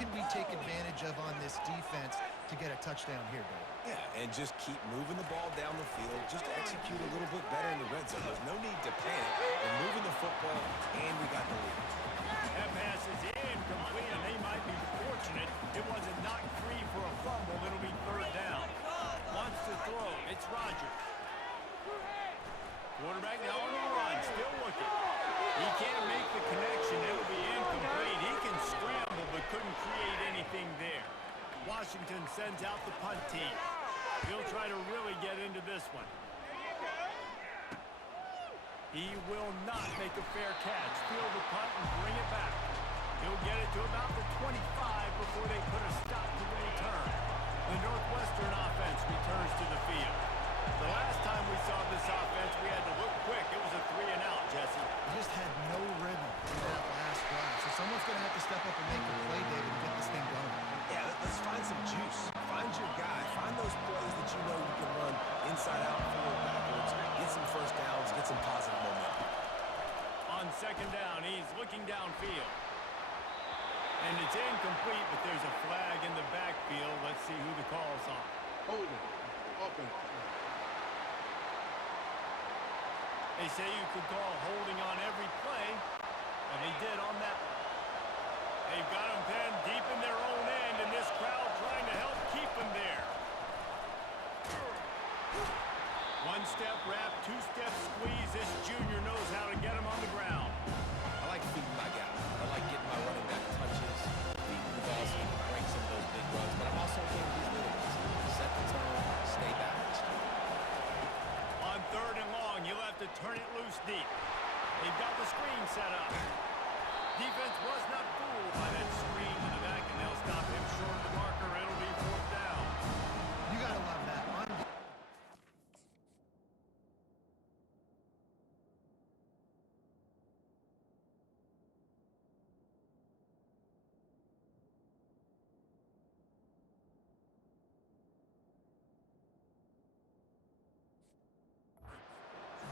can we take advantage of on this defense to get a touchdown here, Dave? Yeah, and just keep moving the ball down the field, just to execute a little bit better in the red zone. There's no need to panic. We're moving the football, and we got the lead. That pass is incomplete, and they might be fortunate it wasn't knocked free for a fumble. It'll be third down. Wants to throw. It's Rodgers. Quarterback now on the run, still looking. He can't make the connection. It'll be incomplete. He can scramble, but couldn't create anything there. Washington sends out the punt team. He'll try to really get into this one. He will not make a fair catch. Field the punt and bring it back. He'll get it to about the 25 before they put a stop to the return. The Northwestern offense returns to the field. The last time we saw this offense, we had to look quick. It was a 3-and-out, Jesse. They just had no rhythm in that last drive. So someone's going to have to step up and make a play, David, and get this thing going. Yeah, let's find some juice. Find your guy. Find those plays that you know you can run inside out, forward, backwards. Get some first downs. Get some positive momentum. On second down, he's looking downfield. And it's incomplete, but there's a flag in the backfield. Let's see who the call's on. Holding. Open. They say you could call holding on every play, and they did on that. They've got him pinned deep in their own end, and this crowd trying to help keep him there. One-step wrap, two-step squeeze. This junior knows how to get him on the ground. I like feeding my guy. I like getting my running back touches, feeding the ball so he can break some of those big runs, but I'm also getting these little ones. Set the tone, stay balanced. On third and long, you'll have to turn it loose deep. They've got the screen set up. Defense was not fooled by that screen to the back, and they'll stop him short of the marker. It'll be fourth down. You got to love that.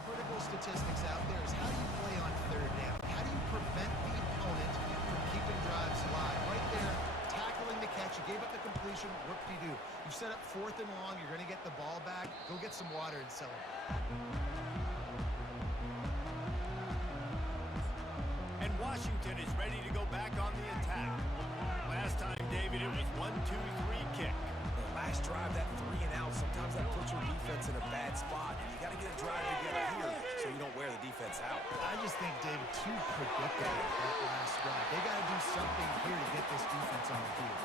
Critical statistics out there is how do you play on third down? How do you prevent the opponent from keeping drives alive? Right there, tackling the catch. You gave up the completion. What do you do? You set up fourth and long. You're going to get the ball back. Go get some water and celebrate. And Washington is ready to go back on the attack. Last time, David, it was 1-2-3 kick. Last drive, that 3-and-out, sometimes that puts your defense in a bad spot. And you got to get a drive together here so you don't wear the defense out. I just think, David, too predictable that last drive. They got to do something here to get this defense on the field.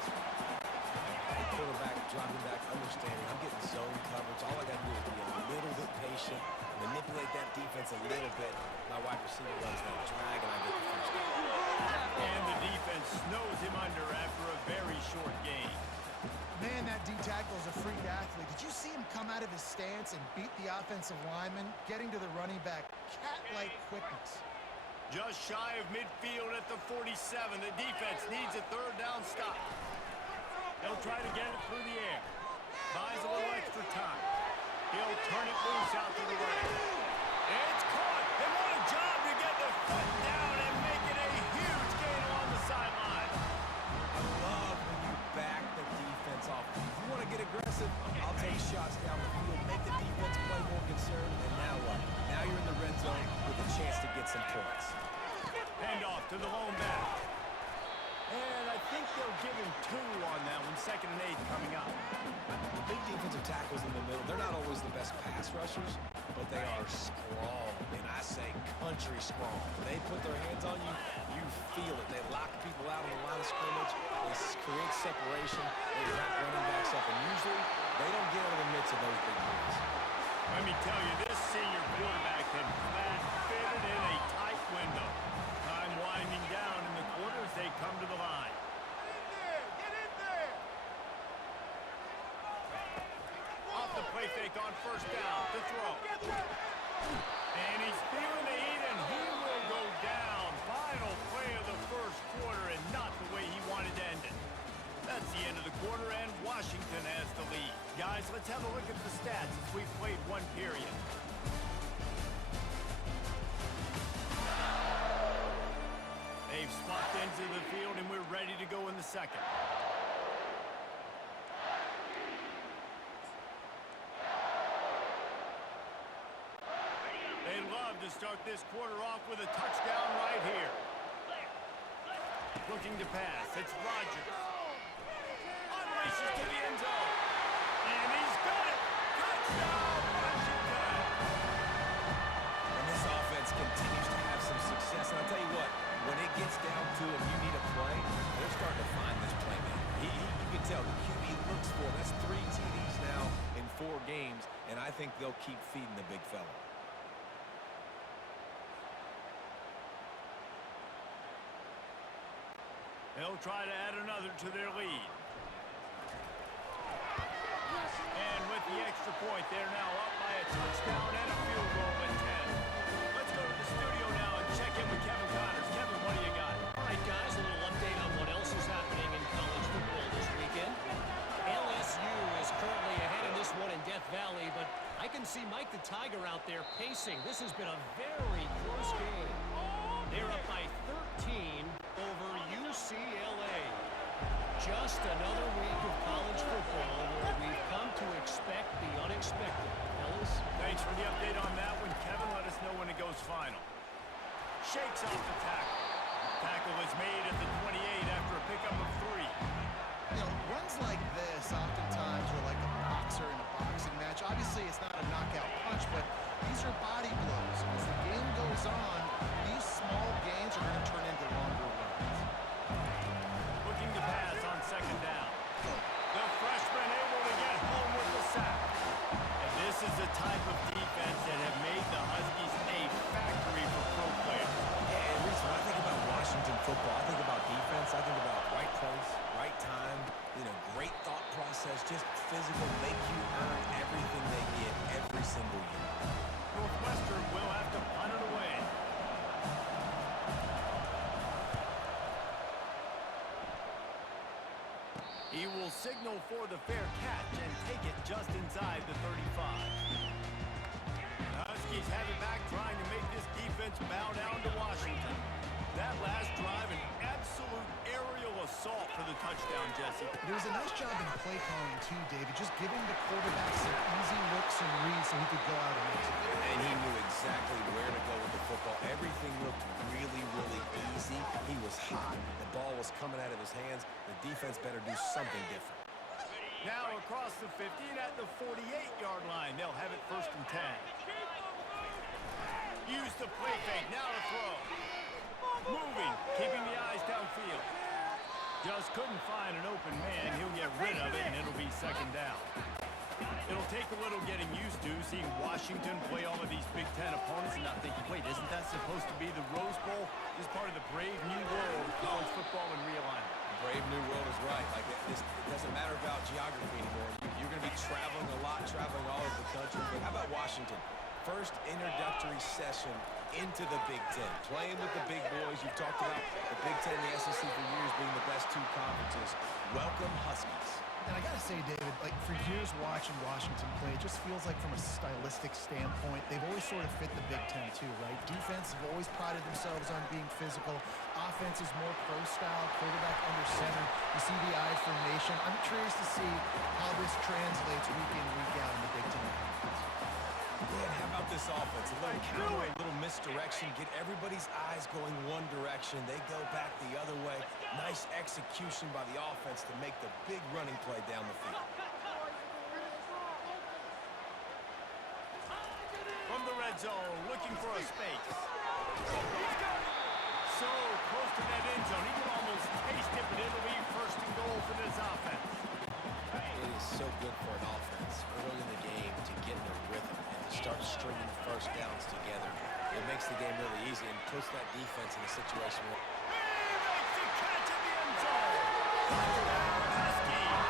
Hey, quarterback, dropping back, understanding. I'm getting zone coverage. All I got to do is be a little bit patient, manipulate that defense a little bit. My wide receiver runs that drag, and I get the first down. And the defense snows him under after a very short game. Man, that D-tackle is a freak athlete. Did you see him come out of his stance and beat the offensive lineman, getting to the running back? Cat-like quickness. Just shy of midfield at the 47. The defense needs a third down stop. They'll try to get it through the air. Buys a little extra time. He'll turn it loose out to the right. It's caught. And what a job to get the foot down and make it a huge gain along the sideline. I love when you back the defense off. If you want to get aggressive, I'll take shots down the field, make the defense play more concerned, and now what? Now you're in the red zone with a chance to get some points. Hand off to the lone back. And I think they'll give him 2 on that one. 2nd and 8 coming up. The big defensive tackles in the middle, they're not always the best pass rushers, but they are strong. And I say country strong. When they put their hands on you, you feel it. They lock people out on the line of scrimmage. They create separation. They wrap running backs up. And usually, they don't get out of the midst of those big guys. Let me tell you, this senior quarterback can flat fit it in a tight window. Time winding down in the quarters. They come to the line. Get in there! Off the play fake on first down. To throw. And he's feeling the heat, and he will go down. Final play of the first quarter, and not the way he wanted to end it. That's the end of the quarter, and Washington has the lead. Guys, let's have a look at the stats as we've played one period. They've swapped into the field, and we're ready to go in the second. They'd love to start this quarter off with a touchdown right here. Looking to pass. It's Rodgers. Unleashes to the end zone. And he's got it. Touchdown, Washington. And this offense continues to have some success. And I'll tell you what, when it gets down to it, you need a play, they're starting to find this playmaker. You can tell the QB looks for him. That's 3 TDs now in 4 games, and I think they'll keep feeding the big fella. They'll try to add another to their lead. And with the extra point, they're now up by a touchdown and a field goal at 10. Let's go to the studio now and check in with Kevin Connors. Kevin, what do you got? All right, guys, a little update on what else is happening in college football this weekend. LSU is currently ahead in this one in Death Valley, but I can see Mike the Tiger out there pacing. This has been a very close game. They're up by 13 over UCLA. Just another week of college football where we've come to expect the unexpected, fellas. Thanks for the update on that one, Kevin. Let us know when it goes final. Shakes off the tackle. Tackle is made at the 28 after a pickup of 3. You know, runs like this oftentimes are like a boxer in a boxing match. Obviously, it's not a knockout punch, but these are body blows. As the game goes on, these small gains are going to turn into longer runs. Looking to pass on second down. The freshman able to get home with the sack. And this is the type of defense that have made the Huskies a factory for pro players. Yeah, and Reese, when I think about Washington football, I think about defense, I think about right place, right time, great thought process, just physical, make you earn everything they get every single year. Northwestern will have to punt it away. He will signal for the fair catch and take it just inside the 35. The Huskies have it back, trying to make this defense bow down to Washington. That last drive, an absolute aerial assault for the touchdown, Jesse. There was a nice job in play calling, too, David, just giving the quarterback some easy looks and reads so he could go out and execute. And he knew exactly where to go with the football. Everything looked really, really easy. He was hot. The ball was coming out of his hands. The defense better do something different. Now across the 50 and at the 48-yard line. They'll have it 1st and 10. Use the play fake. Now to throw. Moving, keeping the eyes downfield. Just couldn't find an open man. He'll get rid of it, and it'll be 2nd down. It'll take a little getting used to seeing Washington play all of these Big Ten opponents and not thinking, wait, isn't that supposed to be the Rose Bowl? This is part of the brave new world of college football and realignment. Brave new world is right. Like, it doesn't matter about geography anymore. You're going to be traveling a lot, traveling all over the country. But how about Washington? First introductory session into the Big Ten. Playing with the big boys. You've talked about the Big Ten and the SEC for years being the best 2 conferences. Welcome, Huskies. And I got to say, David, like for years watching Washington play, it just feels like from a stylistic standpoint, they've always sort of fit the Big Ten too, right? Defense have always prided themselves on being physical. Offense is more pro-style, quarterback under center. You see the I formation. I'm curious to see how this translates week in, week out in the Big Ten Conference. Yeah, how about this offense? A little counter, a little misdirection, get everybody's eyes going one direction. They go back the other way. Nice execution by the offense to make the big running play down the field. From the red zone, looking for a space. He's got it. So close to that end zone. He can almost taste it, but it'll be 1st and goal for this offense. It is so good for an offense early in the game to get in a rhythm and to start stringing 1st downs together. It makes the game really easy and puts that defense in a situation where... He makes the catch in the end zone. Touchdown, Huskies.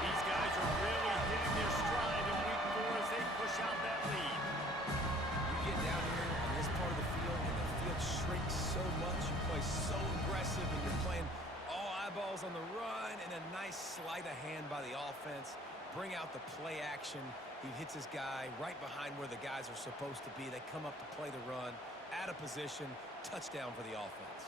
These guys are really hitting their stride in week 4 as they push out that lead. You get down here in this part of the field and the field shrinks so much. You play so aggressive and you're playing all eyeballs on the run and a nice sleight of hand by the offense. Bring out the play action. He hits his guy right behind where the guys are supposed to be. They come up to play the run, out of position, touchdown for the offense.